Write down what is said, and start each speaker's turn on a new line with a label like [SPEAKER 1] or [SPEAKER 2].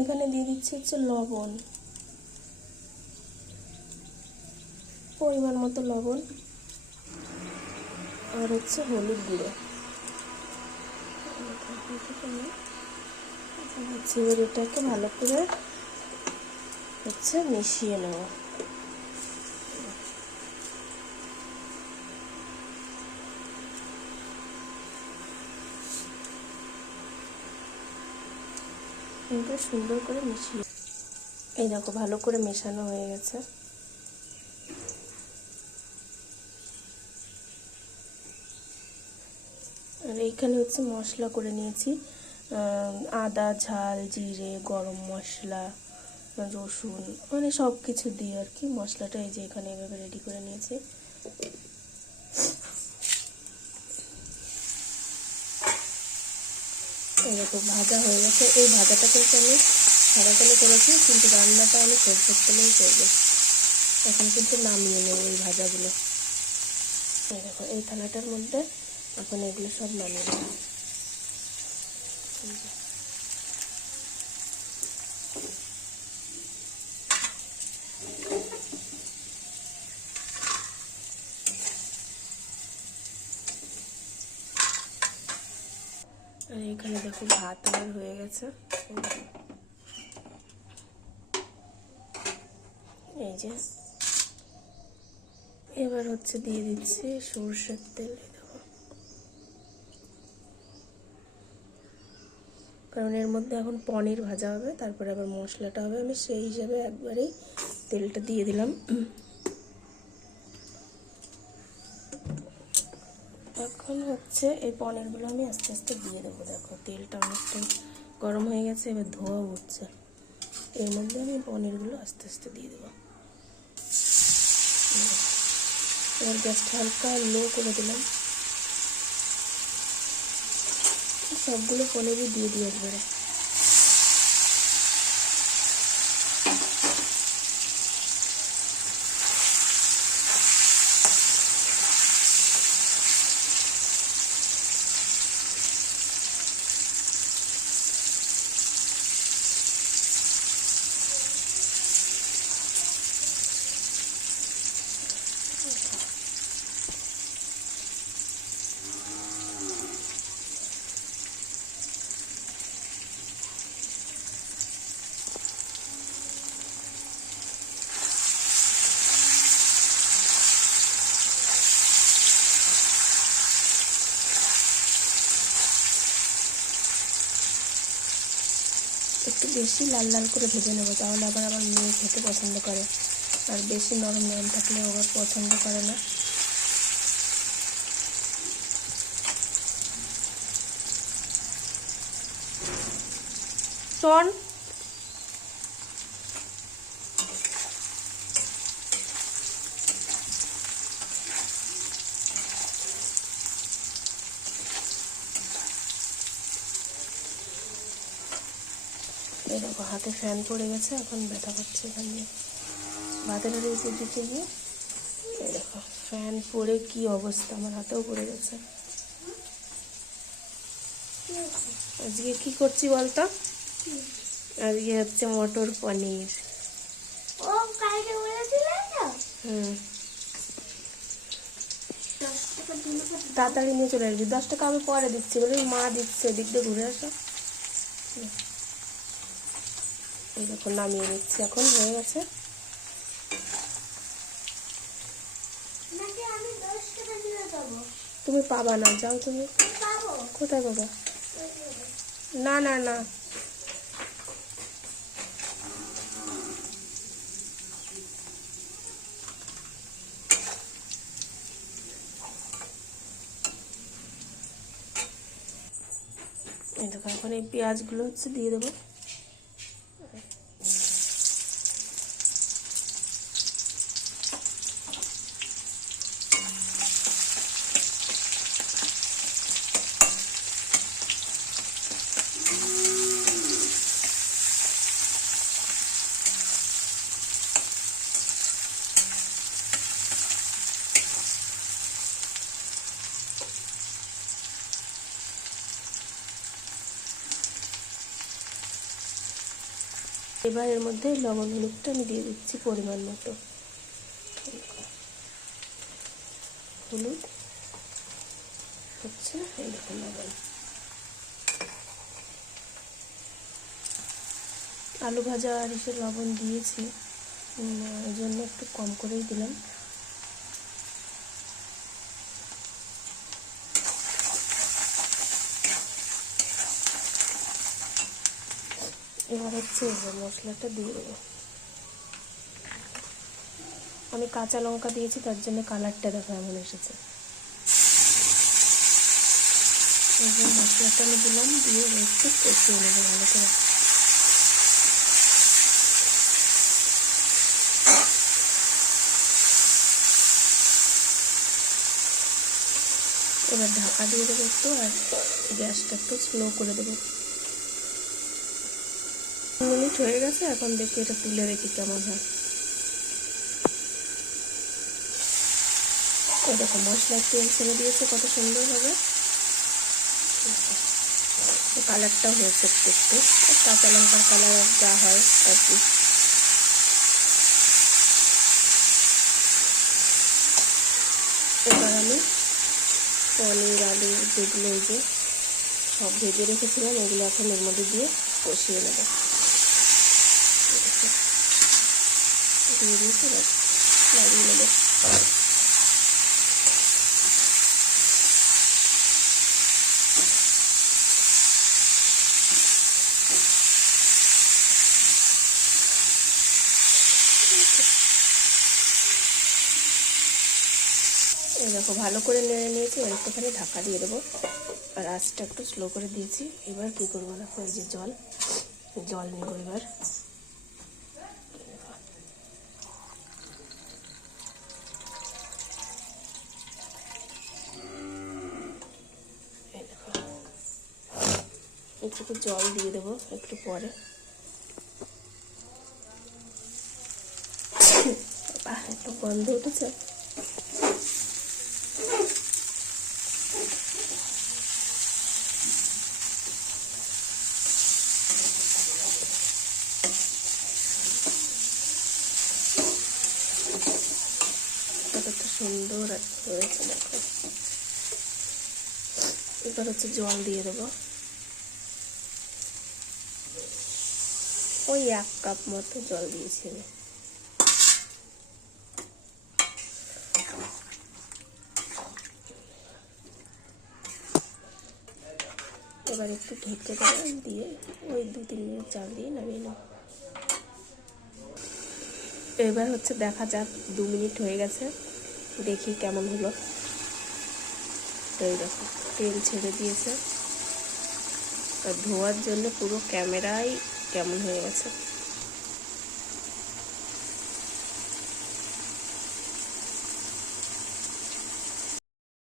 [SPEAKER 1] এখানে দিয়ে দিচ্ছি হচ্ছে লবণ। পরিমাণ মতো লবণ। আর হচ্ছে হলুদ গুঁড়ো। এবার এটাকে ভালো করে হচ্ছে মিশিয়ে নেব। এটা সুন্দর করে মিশিয়ে এই দেখো, ভালো করে মেশানো হয়ে গেছে। আর এইখানে হচ্ছে মশলা করে নিয়েছি। আদা, ঝাল, জিরে, গরম মশলা, রসুন মানে সব কিছু দিয়ে আর কি মশলাটা এই যে এখানে এভাবে রেডি করে নিয়েছি। এরকম ভাজা হয়ে গেছে। এই ভাজাটা কিন্তু আমি সাদা তেলে করেছি, কিন্তু রান্নাটা আমি সরষের তেলেই করব। এখন কিন্তু নামিয়ে নেব এই ভাজাগুলো। দেখো, এই থালাটার মধ্যে এখন এগুলো সব নামিয়ে নেব। আর এখানে দেখো ভাত আমার হয়ে গেছে। এই যে। এবার হচ্ছে দিয়ে দিচ্ছি সর্ষের তেল কারণ এর মধ্যে এখন পনির ভাজা হবে, তারপরে আবার মশলাটা হবে। আমি সেই হিসাবে একবারেই তেলটা দিয়ে দিলাম। এখন হচ্ছে এই পনিরগুলো আমি আস্তে আস্তে দিয়ে দেবো। দেখো, তেলটা অনেকটাই গরম হয়ে গেছে, এবার ধোয়া উঠছে। এর মধ্যে আমি পনিরগুলো আস্তে আস্তে দিয়ে দেবো। এবার গ্যাসটা হালকা লো করে দিলাম। সবগুলো পনিরই দিয়ে দিয়ে একবারে। একটু বেশি লাল লাল করে ভেজে নেব, তাহলে আবার আমার মেয়ে খেতে পছন্দ করে। আর বেশি নরম নরম থাকলে আবার পছন্দ করে না। শোন হাতে ফ্যান পড়ে গেছে এখন ব্যথা করছে এখান দিয়ে। ভাতের উপর দিতে গিয়ে এই দেখো ফ্যান পড়ে কি অবস্থা আমার হাতেও পড়ে গেছে। আজকে কি করছি বলতো? আজকে হচ্ছে মটর পনির।
[SPEAKER 2] ও কালকে বলেছিলে তো?
[SPEAKER 1] হুম? তাড়াতাড়ি নিয়ে চলে আসবি। দশ টাকা আমি পরে দিচ্ছি বলে মা দিচ্ছে এদিক দিয়ে ঘুরে আসো। এই দেখো নামিয়ে নিচ্ছি এখন হয়ে গেছে। তুমি পাবা না যাও তুমি। কোথায় পাবা? না না না। এই দেখো এখন এই পেঁয়াজগুলো হচ্ছে দিয়ে দেবো। এবার এর মধ্যে লবণ হলুদটা আমি দিয়ে দিচ্ছি পরিমাণ মতো। হলুদ হচ্ছে এইরকম লবণ আলু ভাজা আর এসে লবণ দিয়েছি জন্য একটু কম করেই দিলাম। এবার হচ্ছে যে মশলাটা দিয়ে দেবো। আমি কাঁচা লঙ্কা দিয়েছি, তার জন্য কালারটা দেখো এমন এসেছে। মশলাটা আমি দিলাম, দিয়ে কষিয়ে নেব ভালো করে। এবার ঢাকা দিয়ে দেবো একটু, আর গ্যাসটা একটু স্লো করে দেবো। মিনিট হয়ে গেছে, এখন দেখি এটা তুলে রেখে কেমন হয়। এরকম মশলার তেল ছেড়ে দিয়েছে, কত সুন্দর হবে। কালারটাও হয়েছে একটু কাঁচা লঙ্কার কালার যা হয়, আর কি। এবার আমি পনির, আলু যেগুলো যে সব ভেজে রেখেছিলাম, এগুলো এখন এর মধ্যে দিয়ে কষিয়ে নেব। দিয়ে দিয়েছি ব্যাস লাগিয়ে নেব দেখো ভালো করে নেড়ে নিয়েছি আর একটুখানি ঢাকা দিয়ে দেবো। আর আঁচটা একটু স্লো করে দিয়েছি। এবার কী করব দেখো, এই যে জল জল নেব এবার। একটু জল দিয়ে দেবো একটু পরে। একটু গন্ধ উঠেছে। সুন্দর হয়েছে দেখো। এবার হচ্ছে জল দিয়ে দেবো। ওই এক কাপ মতো জল দিয়েছি আমি এবার একটু ঢেকে দেবো দিয়ে ওই দু তিন মিনিট চাল দিয়ে নামিয়ে নেব। এবার হচ্ছে দেখা যাক, দু মিনিট হয়ে গেছে, দেখি কেমন হলো। এই তেল ছেড়ে দিয়েছে। ধোয়ার জন্য পুরো ক্যামেরাই কেমন হয়ে গেছে?